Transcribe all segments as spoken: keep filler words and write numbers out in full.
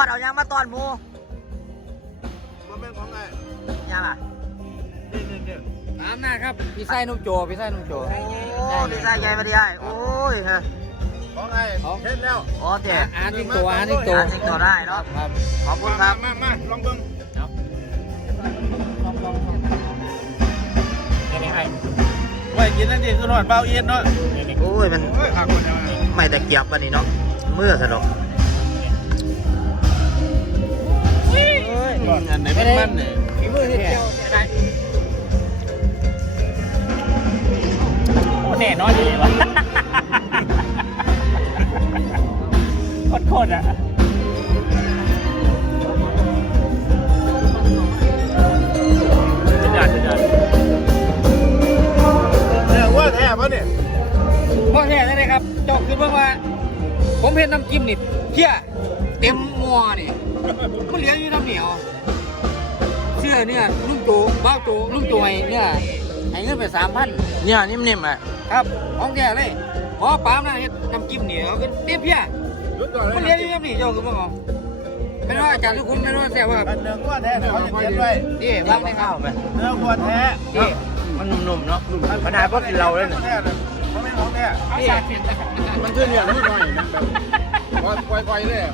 อนเอายังมาตอนหมูมันเป็นของไงยังอ่ะนี่นี่นี่ตามหน้าครับพี่ไส้นุ่มโจพี่ไส้นุ่มโจโอ้ดีใจใหญ่มาดีไอ้โอ้ยฮะของไงเห็นแล้วโอ้เจ๊อ่านทิ้งตัวอ่านทิ้งตัวอ่านทิ้งตัวได้เนาะครับขอบคุณครับมามาลองเบิ้ง ไว้กินนั่นดิคือหอดเบาเอียนเนาะโอ้ยมันโอ้ยขาคนเดียวไม่ตะเกียบวันนี้เนาะเมื่อสนุกอันไหนมันมันเนี่ยฝีมือที่เดียวได้โอ้แน่นอนเลยวะโคตรอ่ะสุดยอดสุดยอดเนี่ยว่าแท้ปะเนี่ยพ่อแท้เลยครับเจอกคือว่าผมเห็นน้ำจิ้มนี่เที่ยเต็มมัวนี่มันเหลืออยู่น้ำเหนียวเชื่อเนี่ยลุงโจบ้าโจลุงโจไอ้เนี่ยให้เงินไปสามพันเนี่ยนิ่มๆอ่ะครับของแท้เลยพอปามนะเฮ็ดน้ำจิ้มเหนียวก็เต็มเพี้ยรุ่นก่อนมันเลเลี้ยยงอยู่น้ำนี่เจ้าคือบ่เอาไม่รู้อาจารย์ทุกคนไม่รู้แซ่ว่าอันหนึ่งว่าแท้เขาจะเขียนไว้นี่วางในข้าวไปเนื้อวัวแท้นี่มันนุ่มๆเนาะขนาดพวกกินเราเลยเนี่ยแท้เลยมันไม่ของแท้นี่มันคือเนี่ยนิดหน่อยนะแบบไวๆเลย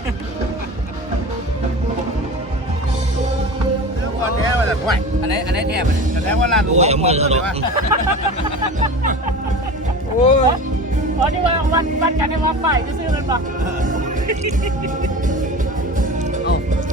เนื้อวัวแท้มาจากไหวอันไหนอันไหนแท้มันแสดงว่าร้านหัวหัวเลยว่าโอ้ยอ๋อนี่ว่าวันวันกันในวันฝ่ายจะซื้อกันปะเอา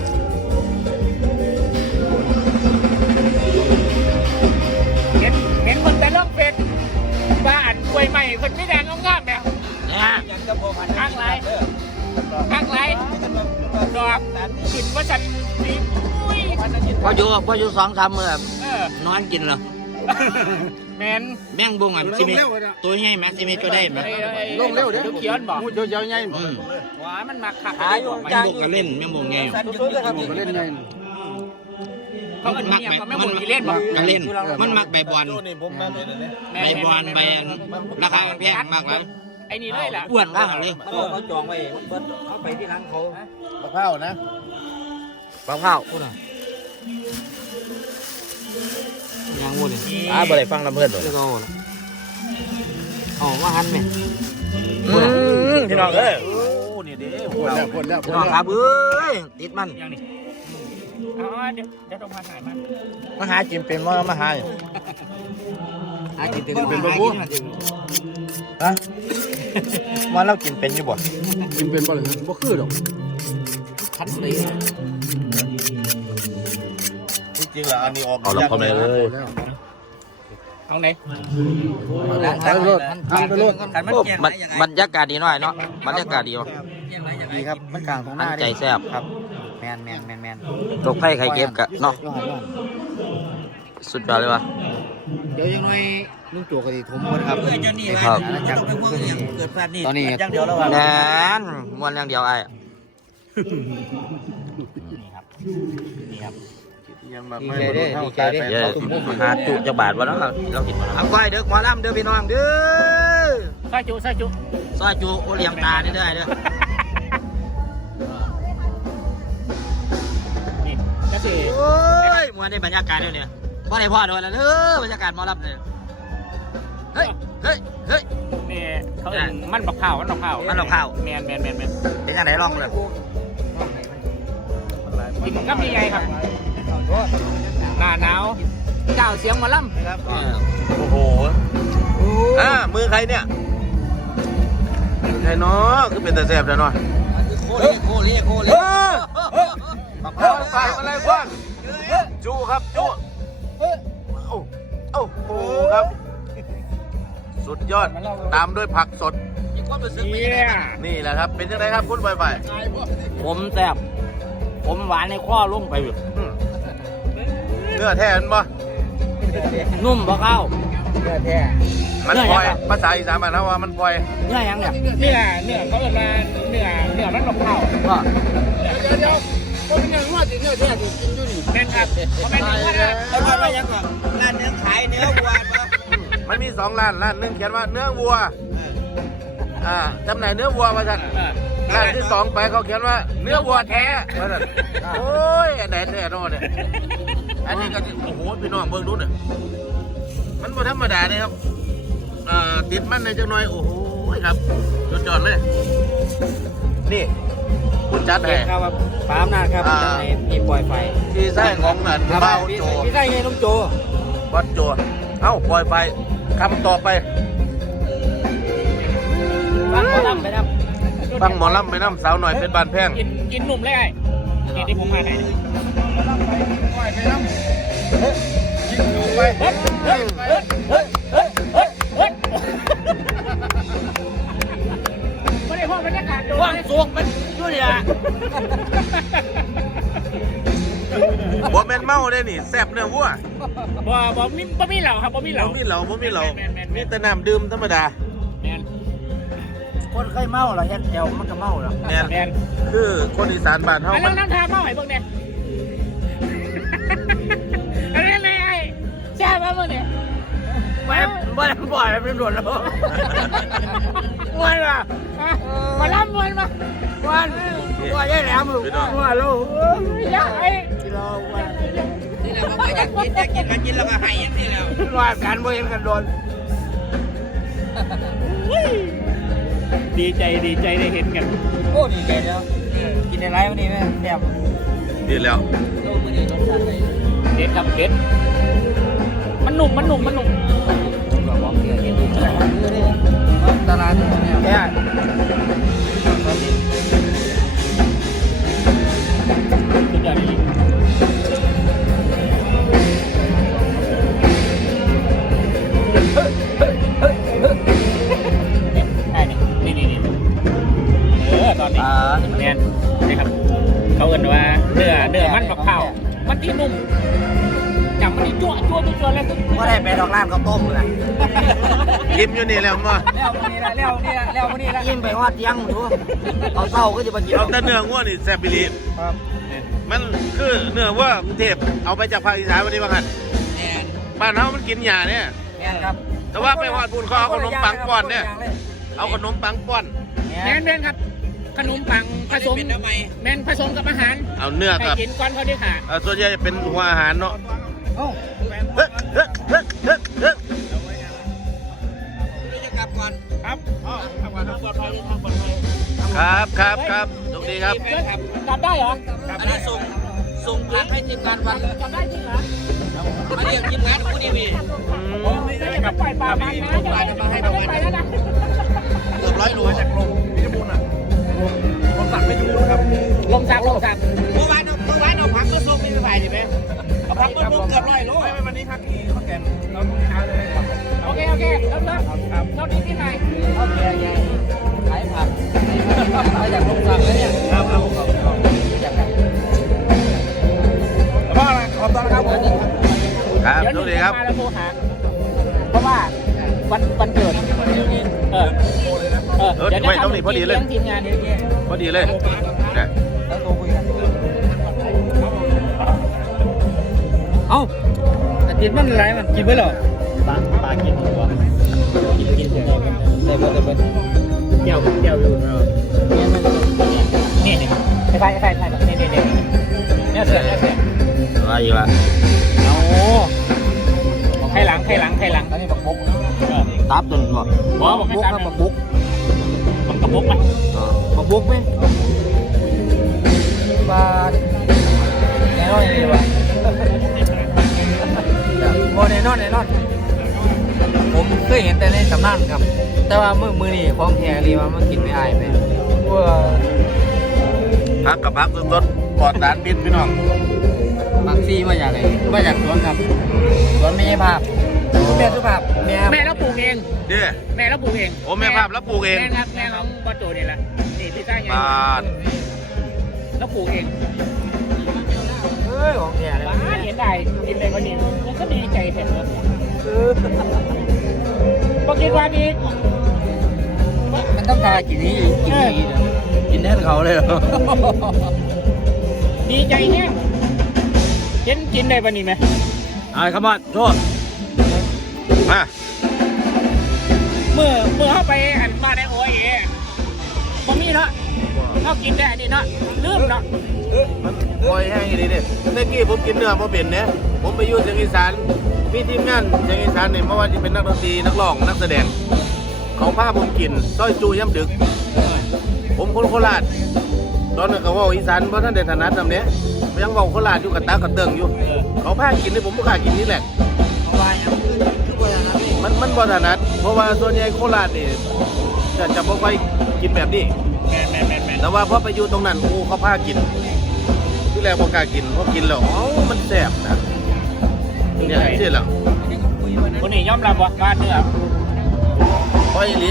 เห็นเห็นคนแต่ล่องเป็ดบ้านกล้วยใหม่คนไม่แดงงามๆแบบเนี่ยข้างไรข้างไรดอกขึ้นว่าฉันดีอุ้ยพออยู่พออยู่สองสามมื้อเออนอนกินเหรอแมนแมงบุ้งอ่ะสิมีตัวใหญ่ไหมสิมีตัวได้ไหมลงเร็วเด้อเขียวบอกมูดยาวๆใหญ่อืมหวานมันมาขักแมงบุ้งก็เล่นแมงบุ้งไงผมเล่นไงเขาเป็นเนี่ยเขาไม่หมดที่เล่นบอกก็เล่นมันมักใบบอลนี่ผมมาเลยนะใบบอลใบอันราคาแพงมากแล้วไอ้นี่เลยแหละอ้วนมากเลยเขาเขาจองไว้เบิดเขาไปที่ร้านเขามะพร้าวนะปลาข้าวยังงูเลยอ่าบ่ได้ฟังลำเพื่อนเลยเจ้าเขาอ๋อว่าหันไหมพี่น้องเอ้ยโอ้นี่เด้ปวดแล้วปวดแล้วพี่น้องครับเอ้ยติดมันยังนี่อ๋อเดี๋ยวเดี๋ยวต้องมาถ่ายมันมาหาจิมเป็นว่ามาหาหากินถึงเป็นบ่บูฮะว่าเรากินเป็นอยู่บ่กินเป็นบ่เลยบ่คือดอกคันเลยจริงๆแล้วอันนี้ออกเอาลงเข้าไปเลยเอาไหนทางรถทางไปรถกันมันบรรยากาศดีหน่อยเนาะบรรยากาศดีวะดีครับมันกลางตรงหอัน้านใจแซ่บครับแมนแมนแมนแมนตกไผ่ไข่เก็บกะเนาะย้อนย้อนสุดยอดเลยวะเดี๋ยวยังน้อยนุ่งจั่วกระดิ่งทุ่มหมดครับครับตอนนี้แนนมวนอย่างเดียวไอ้ยังแบบดีไม่ใจเด้อดีใจเด้อเย้เขาตุ้มมุกหาจุจะบาทวะเนาะเรากินทำก้อยเด้อหมอลำเด้อพี่น้องเด้อใส่จุใส่จุซอยจุโอเลียมตาเด้อเด้อเด้อนี่จะสิโอ้ยมวนในบรรยากาศเด้อเนี่ยพ่อได้พ่อโดนแล้วเด้อบรรยากาศหมอลำเนี่ยเฮ้ยเฮ้ยเฮ้ยนี่เขาเองมันบักเผามันบักเผามันบักเผาแมนแมนแมนแมนเป็นยังไงลองเลยกินกับยังไงครับหน้าหนาวเจ้าเสียงหมาล่ำโอ้โหอ่ามือใครเนี่ยใครเนาะคือเป็นตาแสบแต่เนาะโคเล่โคเล่โคเล่บักพร้าวใส่อะไรบ้างจูครับจูโอ้โอ้โหครับ สุดยอดตามด้วยผักสดเนี่ยนี่แหละครับเป็นยังไงครับคุณไฟไฟผมแซ่บผมหวานในข้อลุ่งไปอยู่อืมเนื้อแท้มันบ่นุ่มบ่เข้าเนื้อแท้มันพลอยภาษาอีสานมันนะว่ามันพลอยเนื้อยังเนี่ยนี่แหละเนื้อเขาเรียกว่าเนื้อเนื้อมันบักเผาก็เดี๋ยวเดี๋ยวผมเป็นยังว่าสิเนื้อแท้สิกินอยู่นี่แม่นครับเขาเป็นเนื้อนะเขาบอกว่ายังก่อนร้านเนื้อขายเนื้อวัวมามันมีสองร้านร้านหนึงเขียนว่าเนื้อวัวอ่าจำหน่ายเนื้อวัวมาสั่นเออร้านที่สองไปเขาเขียนว่าเนื้อวัวแท้ว่าซั่นโอ้ยอันไหนแท้เนาะเนี่ยอันนี้ก็โอ้โหพี่น้องเบิ่งดูเนี่ยมันบ่ธรรมดาเนี่ยครับเอ่อติดมันในจังหน่อยโอ้โหครับสุดยอดเลยนี่คุณจัดให้ครับปามนาครับจะให้พี่ปล่อยไฟพี่ไส้ของนั่นเบ้าโจพี่ได้ไงน้องโจวัดโจเอ้าปล่อยไปคำต่อไปฟังหมอลำไปครับฟังหมอลำไปน้ำสาวหน่อยเป็นบานแพงกินกินหนุ่มเลยไอ้นี่ที่ผมมาให้ไปเฮ้ยเฮ้ยเฮ้ยเฮ้ยเฮ้ยเฮ้ยเฮ้ยไม่ได้พ่อบรรยากาศโดนว่างสวงมันด้วยอ่ะบ่แม่นเมาได้นี่แซ่บเนื้อวัวบ่บ่มีบ่มีเหล่าครับบ่มีเหเราล่ามีเหล้าบ่มีเหล้าแม่นแม่นแม่นมีแต่น้ำดื่มธรรมดาแม่นคนเคยเมาเหรอเฮ็ดแถวมันก็เมาเหรอแม่นแม่นคือคนอีสานบ้านเฮาอันมันั้น นน้ำทาเมาให้เบิ่งเนี่ยอันนี้อะไรไอ้แช่มาเบิ่งเนี่ยไม่ไม่บ่อยเป็นหลวดแล้ววันละมาล้ำมันมาวันวันได้แล้วมึงวันลูกอย่าไอ้กิโลวันนี่แหละมันอยากกินอยากกินมากินแล้วก็ให้ยังที่แล้วว่าการบ่เห็นกันโดนดีใจดีใจได้เห็นกันโอ้ดีใจเนาะกินในไรวันนี้แม่แซ่บดีแล้วลูกมันนี่รสชาติเด็ดครับเด็ดมันหนุ่มมันหนุ่มมันหนุ่มก็บอกเกี่ยวกับตลาดเนี่ยแค่สุดยอดเลยใช่นี่นี่นี่เออตอนนี้แน่นนี่ครับเขาเอ่นว่าเนื้อเนื้อมันกับข้าวมันที่นุ่มจำมันที่จั่วจั่วจั่วแล้วก็ว่าได้ไปดอกล้านข้าวต้มเลยกินอยู่นี่แล้วมาแล้ววันนี้ละแล้วนี่ละแล้ววันนี้ละยิ้มไปฮอดยังดูเอาเศร้าก็จะมากินเอาแต่เนื้อวัวนี่แซ่บอีหลีครับมันคือเนื้อวัวกรุงเทพเอาไปจากภาคอีสานวันนี้ว่าหั่นแอนบ้านเฮามันกินหญ้าเนี่ยแอนครับแต่ว่าไปฮอดพูนเขาเอาขนมปังป้อนเนี่ยเอาขนมปังป้อนแม่นแม่นครับขนมปังผสมแม่นผสมกับอาหารเอาเนื้อให้กับกินก่อนเขาได้ค่ะเอ่อส่วนใหญ่จะเป็นหัวอาหารเนาะโอ้เฮ้ยเฮ้ยเฮ้ยเฮ้ยเฮ้ยจะกลับก่อนครับทางวันทางปลอดภัยทางปลอดภัยครับครับครับตรงนี้ครับกลับได้เหรออันนี้ส่งส่งพักให้ทีมงานวันกลับได้จริงเหรอมาเรียกทีมงานผู้ดีวีกลับปล่อยปลามันนะจะไปให้เราไปแล้วนะเกือบร้อยโลจากลงลงสักลงสักเมื่อวานเมื่อวานเอาพักก็ส่งไม่สบายใช่ไหมเอาพักก็ลงเกือบร้อยโลวันนี้ครับที่ข้าวแกงเราต้องเช้าเลยครับโอเคโอเคเริ่มเริ่มเราดีที่ไหนโอเคใหญ่ขายผักมาจากลงสักเลยเนี่ยครับครับจากไหนพ่อขอบคุณครับครับเดี๋ยวหตรนึ่งงนี้ครับมาแล้วโทรหาเพราะว่าวันวันเกิดเออเออเดี๋ยวจะทำทีมเลี้ยงทีมงานพอดีเลยเนี่ยแล้วโทรคุยกันเอ้าอาทิตย์มันอะไรมันกินไปหรอปลาปลากินตัวกินกินเถอะได้เบิดได้เบิดเกี่ยวเกี่ยวอยู่นี่นี่ใช่ใช่ใช่ใช่นี่นี่นี่เนี่ยเสือเนี่ยเสืออะไรอีกละเอาให้หลังให้หลังให้หลังอันนี้บักบุกตับจนหมดบอบักบุกครับบักบุกมันกระบุกไหมบักบุกไหมปลาแน่นอนเลยวะโมแน่นอนแน่นอนผมเคยเห็นแต่ในตำนานครับ แต่ว่ามือมือนี่ของแท้เลยว่ามันกินไม่อายไหมว่าพักกับพักสดๆปลอดสารพิษพี่น้องบางซีมาจากไหนมาจากสวนครับสวนไม่ใช่ภาพแม่สุภาพแม่แม่เราปลูกเองเด้อแม่เราปลูกเองโอ้แม่ภาพแล้วปลูกเองแม่ครับแม่ของบอโจนี่แหละนี่พี่สร้างไงบาทแล้วปลูกเองเอ้ยของแท้เลยบ้านเห็นได้กินเลยวันนี้มันก็ดีใจแทนเลยบอกกินวันนี้มันต้องการกินนี้กินนี้กินแทนเขาเลยเหรอดีใจแน่เห็นกินได้วันนี้ไหมเอาครับบอสโทษมาเมื่อเมื่อเข้าไปอันบ้านไอ้โอ้ยเอ๋บ่มีเนาะบเขากินได้นี่เนาะลืมเนาะมันปล่อยแห้งอย่างนี้เนี่ยเมื่อกี้ผมกินเนื้อมาเป็นเนี่ยผมไปอยู่เชียงอีสานมีทีมงานเชียงอีสานเนี่ยเมื่อวานจะเป็นนักดนตรีนักร้องนักแสดงเขาพาผมกินต้อยจูย่ำดึก ผมคนโคราชตอนนั้นเขาว่าอีสานเพราะท่านเดชถนัดทำเนี้ยยังบอกโคราชอยู่กับตากับเติงอยู่ เขาพากินนี่ผมไม่กล้ากินนี่แหละเอาไว้ครับคือคือบ่อย่างนั้นนี่มันมันบ่ถนัดเพราะว่าส่วนใหญ่โคราชนี่จะจะบ่ค่อยกินแบบนี้แมนแมนแมนแมนแต่ว่าพอไปอยู่ตรงนั้นโอ้เขาพากิน ที่แรกบ่กล้ากินพอกินแล้วเอ้ามันแซ่บนะเนี่ยใช่แล้วคนนี้ยอมรับว่าว่าเนื้อพออีหลี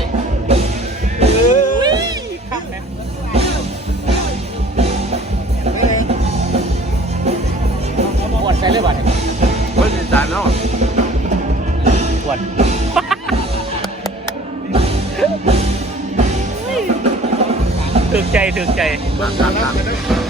ข้ามแม่ไม่เลยปวดใจเลยบ่เนี่ยคนอีสานเนาะปวดถึกใจถึกใจครับครับ